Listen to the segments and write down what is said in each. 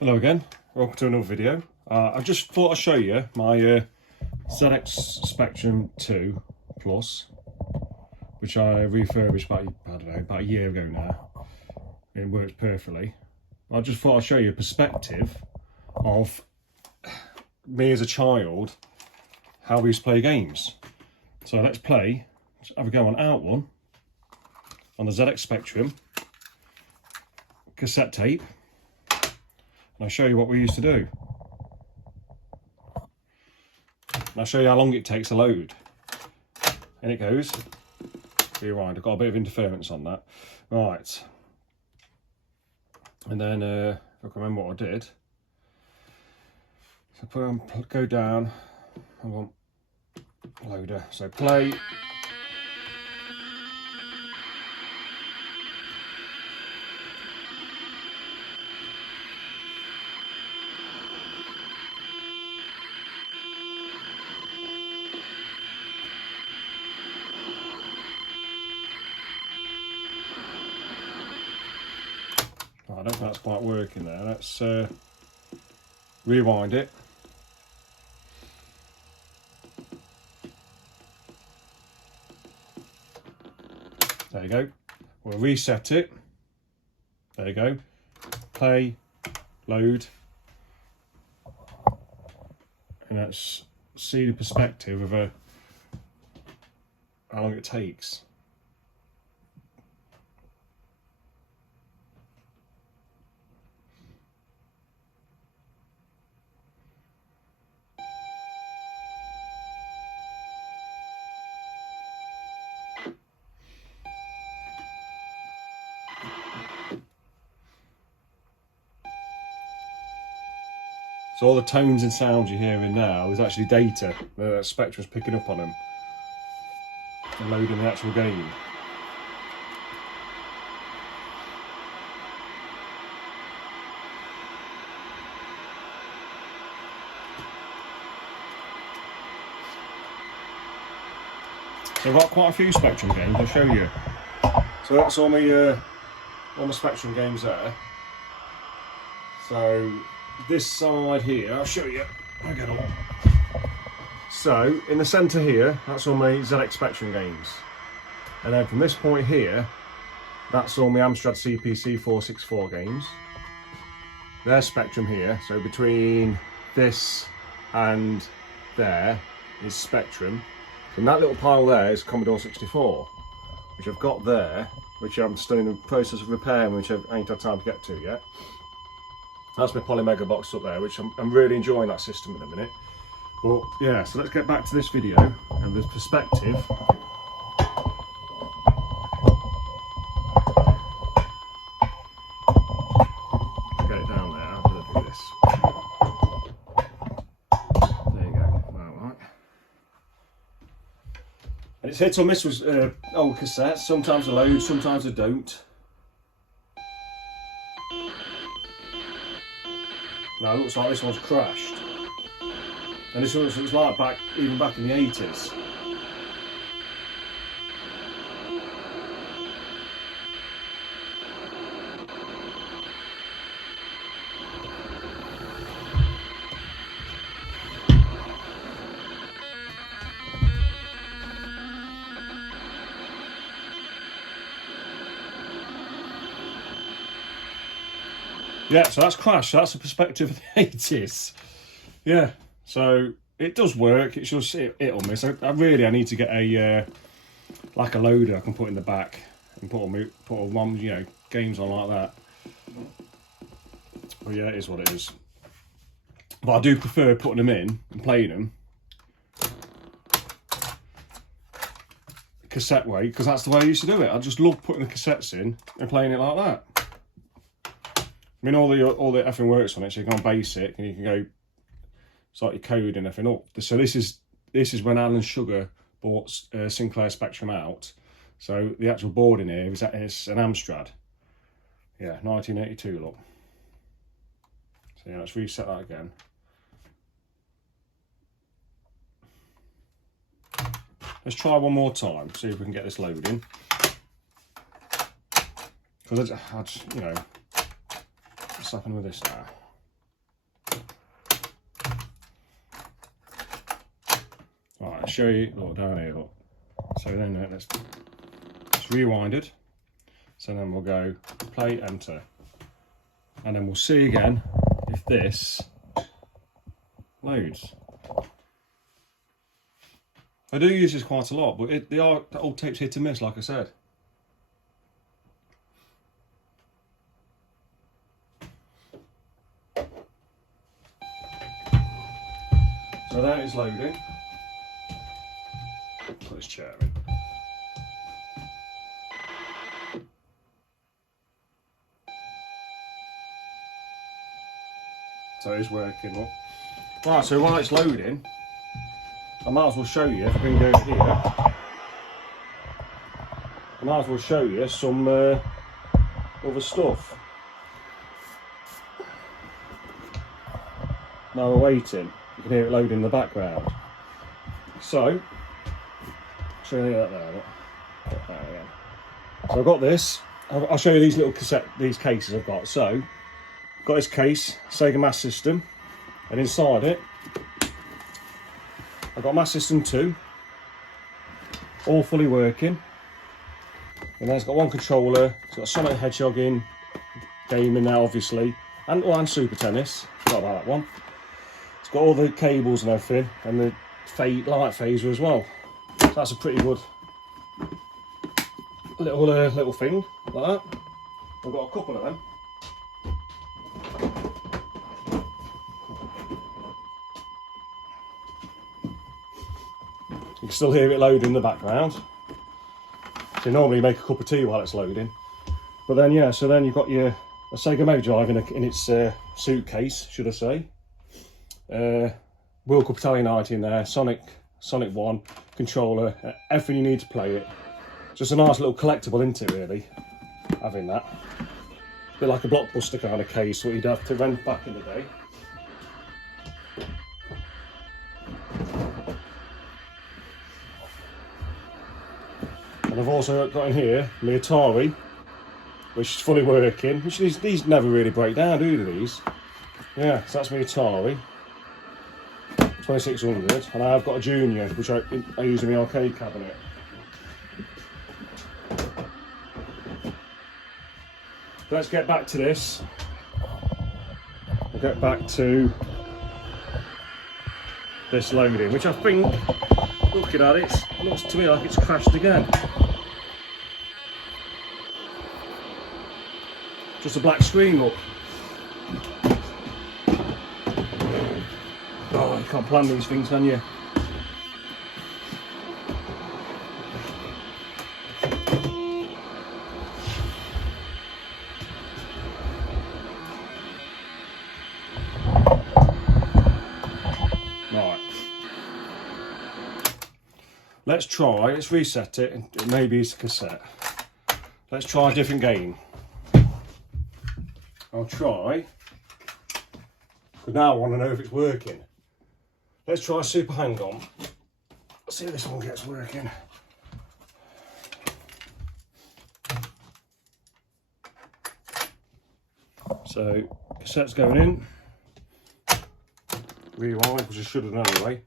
Hello again, welcome to another video. I just thought I'd show you my ZX Spectrum 2 Plus, which I refurbished about a year ago now. It works perfectly. I just thought I'd show you a perspective of me as a child, how we used to play games. So let's have a go on outrun on the ZX Spectrum cassette tape. And I'll show you what we used to do. And I'll show you how long it takes to load. And it goes. Rewind. I've got a bit of interference on that. Right. And then, if I can remember what I did. So put on, go down. I want loader. So play. I don't think that's quite working there. Let's rewind it. There you go. We'll reset it. There you go. Play, load. And let's see the perspective of how long it takes. So all the tones and sounds you're hearing now is actually data. The Spectrum's picking up on them and loading the actual game. So I've got quite a few Spectrum games, I'll show you. So that's all my Spectrum games there. So this side here, I'll show you. I get on. So in the centre here, that's all my ZX Spectrum games, and then from this point here, that's all my Amstrad CPC 464 games. There's Spectrum here, so between this and there is Spectrum. And that little pile there is Commodore 64, which I've got there, which I'm still in the process of repairing, which I ain't had time to get to yet. That's my Polymega box up there, which I'm really enjoying that system at the minute. But yeah, so let's get back to this video and the perspective. Get it down there, I'm going to do this. There you go, right. And it's hit or miss with old cassettes. Sometimes I load, sometimes I don't. Now it looks like this one's crashed, and this was like even back in the 80s. Yeah, so that's crashed. That's the perspective of the 80s. Yeah, so it does work. It's just it'll miss. I need to get a like a loader I can put in the back and put all games on like that. But yeah, it is what it is. But I do prefer putting them in and playing them cassette way, because that's the way I used to do it. I just love putting the cassettes in and playing it like that. I mean, all the effing works on it, so you can go on basic and you can go start your code and everything up. So this is when Alan Sugar bought Sinclair Spectrum out. So the actual board in here is an Amstrad. Yeah, 1982 look. So yeah, let's reset that again. Let's try one more time, see if we can get this loading. Because I just, you know, what's happening with this now? show you, look down here, look. So then let's rewind it. So then we'll go play, enter. And then we'll see again if this loads. I do use this quite a lot, but the old tape's hit and miss, like I said. So that is loading. Put this chair in. So it's working. Look. Right, so while it's loading, I might as well show you, if I can go here, I might as well show you some other stuff. Now we're waiting, you can hear it loading in the background. So, show you that there. Look. There again. So I've got this, I'll show you these little these cases I've got. So, got this case, Sega Master System, and inside it, I've got Master System 2, all fully working. And then it's got one controller, it's got a Sonic the Hedgehog in, game in there obviously, and Super Tennis, forgot about that one. It's got all the cables and everything, and the light phaser as well. So that's a pretty good little thing, like that. I've got a couple of them. You can still hear it loading in the background. So you normally make a cup of tea while it's loading. But then yeah, so then you've got a Sega Mega Drive in its suitcase, should I say. World Cup Italian 90 in there, Sonic 1, controller, everything you need to play it. Just a nice little collectible, isn't it, really, having that. A bit like a Blockbuster kind of case, what you'd have to rent back in the day. And I've also got in here my Atari, which is fully working. Which these never really break down, do these? Yeah, so that's my Atari 2600, and I've got a Junior, which I use in my arcade cabinet. Let's get back to this. We'll get back to this loading, which I think, looking at it, looks to me like it's crashed again. Just a black screen, look. Oh, you can't plan these things, can you? Right. Let's reset it, and maybe it's a cassette. Let's try a different game. I'll try, because now I want to know if it's working. Let's try Super Hang-On. Let's see if this one gets working. So, cassette's going in. Rewind, which I should have done anyway.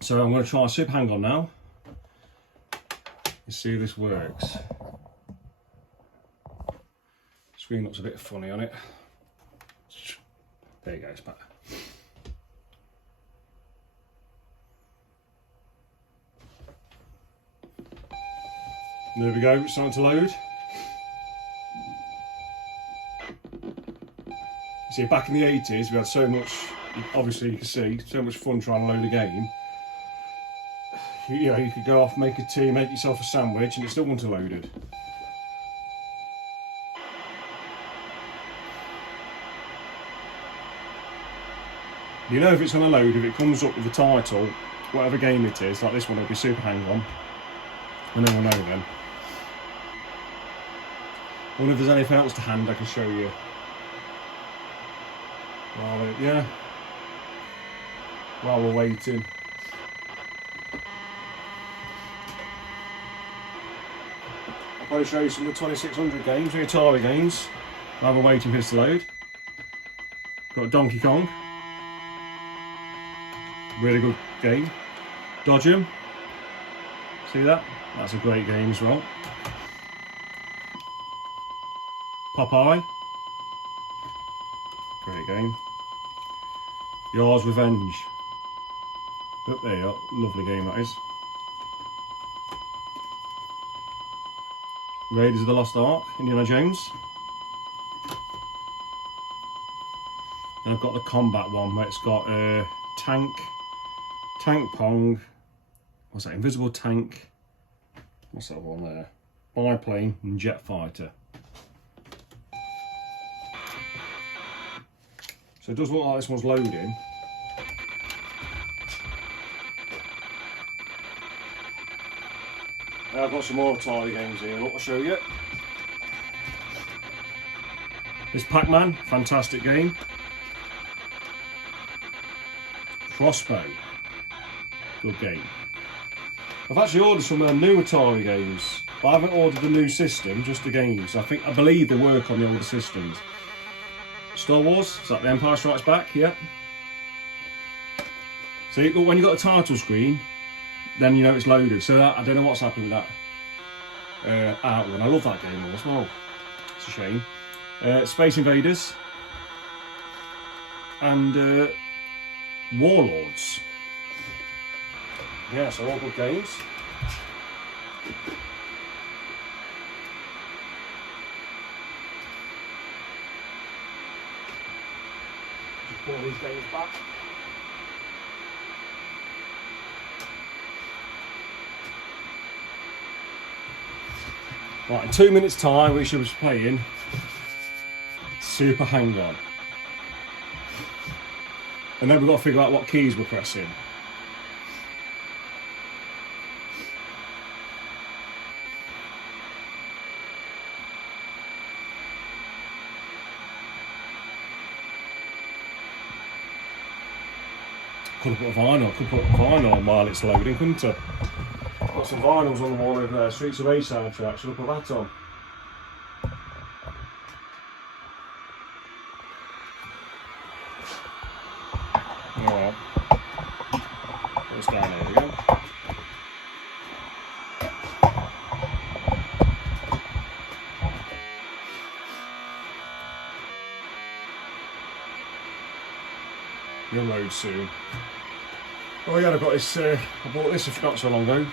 So I'm going to try Super Hang-On now. Let's see if this works. Screen looks a bit funny on it. There you go, it's better. There we go, it's starting to load. See, back in the 80s, we had so much, obviously you can see, so much fun trying to load a game. You know, you could go off, make a tea, make yourself a sandwich, and it still wouldn't have loaded. You know if it's going to load if it comes up with the title, whatever game it is, like this one will be Super Hang-On, and then we'll know then. I wonder if there's anything else to hand I can show you. While we're waiting. I'll probably show you some of the 2600 games, the Atari games, while we're waiting for this to load. Got Donkey Kong, really good game. Dodge 'em. See that? That's a great game as well. Popeye. Great game. Yours Revenge. Oh, there you are. Lovely game that is. Raiders of the Lost Ark, Indiana Jones. And I've got the combat one where it's got tank pong. What's that? Invisible tank. What's that one there? Biplane and jet fighter. So it does look like this one's loading. I've got some more Atari games here, look, I'll show you. This Pac-Man, fantastic game. Crossbow, good game. I've actually ordered some new Atari games, but I haven't ordered the new system, just the games. I believe they work on the older systems. Star Wars, is that The Empire Strikes Back? Yeah. See, but when you've got a title screen, then you know it's loaded. So I don't know what's happened with that outrun. I love that game as well. It's a shame. Space Invaders and Warlords. Yeah, so all good games. Just pull these games back. Right, in 2 minutes' time we should be playing Super Hang-On. And then we've got to figure out what keys we're pressing. Could have put a vinyl, could put a vinyl on while it's loading, couldn't I? Got some vinyls on the wall over there, Streets of Rage soundtrack, should I put that on? Alright. It's down here again. You'll load soon. Oh yeah, I've got this, I bought this not so long ago.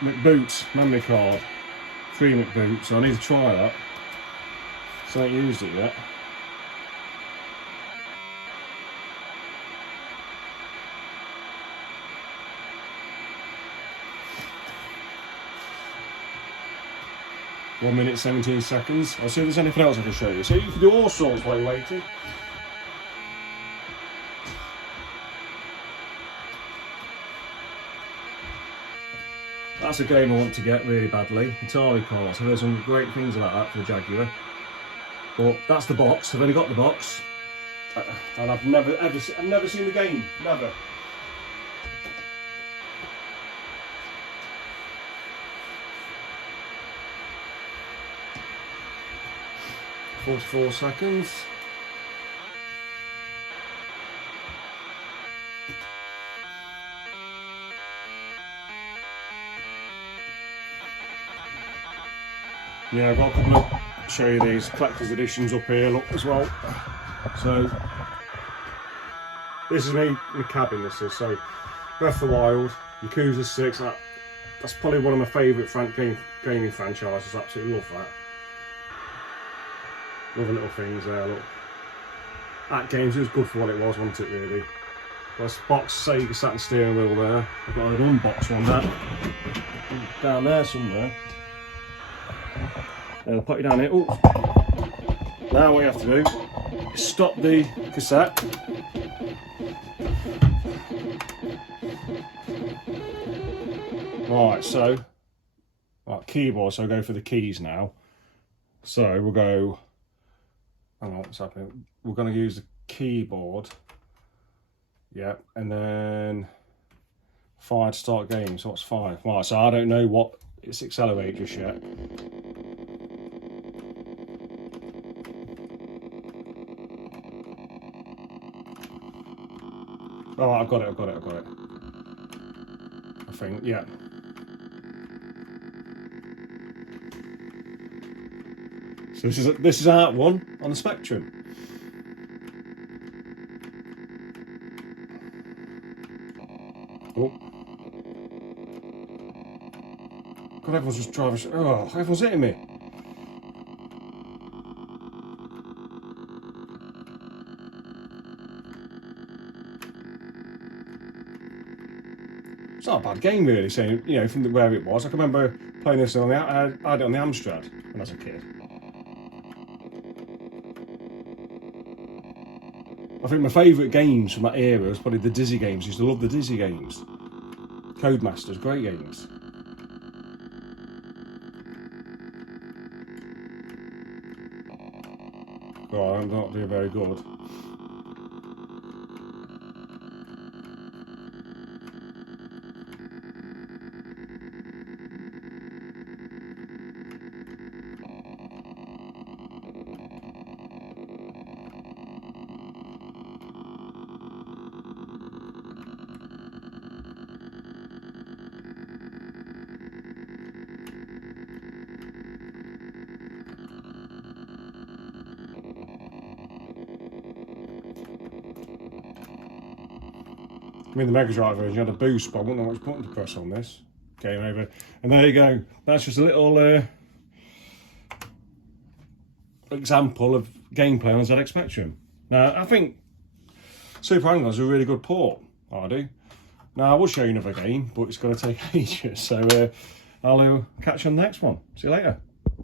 McBoots memory card. 3 McBoots, so I need to try that. So I haven't used it yet. One minute 17 seconds. I'll see if there's anything else I can show you. So you can do all sorts while you're waiting. That's a game I want to get really badly. Atari cards. I've heard some great things about that for the Jaguar. But that's the box. I've only got the box, and I've never seen the game. Never. "44 seconds. Yeah, I've got a couple of, show you these collector's editions up here, look, as well. So, this is me in the cabin, this is. So, Breath of the Wild, Yakuza 6, that's probably one of my favourite gaming franchises, absolutely love that. Love the little things there, look. That game's just good for what it was, wasn't it, really? There's a box Sega Saturn steering wheel there. I've got an unboxed one down there somewhere. And I'll put it down here. Ooh. Now what you have to do is stop the cassette. Right, so keyboard, so I'll go for the keys now. So we'll go, hang on, what's happening? We're going to use the keyboard. Yeah, and then 5 to start game. So what's 5? Right, so I don't know what it's accelerated just yet. Oh, I've got it. I think, yeah. So this is outrun on the Spectrum. Oh. God, everyone's just driving. Oh, everyone's hitting me. It's not a bad game, really, saying, you know, from where it was. I can remember playing this on I had it on the Amstrad when I was a kid. I think my favourite games from that era was probably the Dizzy games. I used to love the Dizzy games. Codemasters, great games. Oh, I'm not doing very good. I mean, the Mega Drive version had a boost, but I wouldn't know which button to press on this. Game over. And there you go. That's just a little example of gameplay on ZX Spectrum. Now, I think Super Angler's a really good port. I do. Now, I will show you another game, but it's going to take ages. So I'll catch you on the next one. See you later.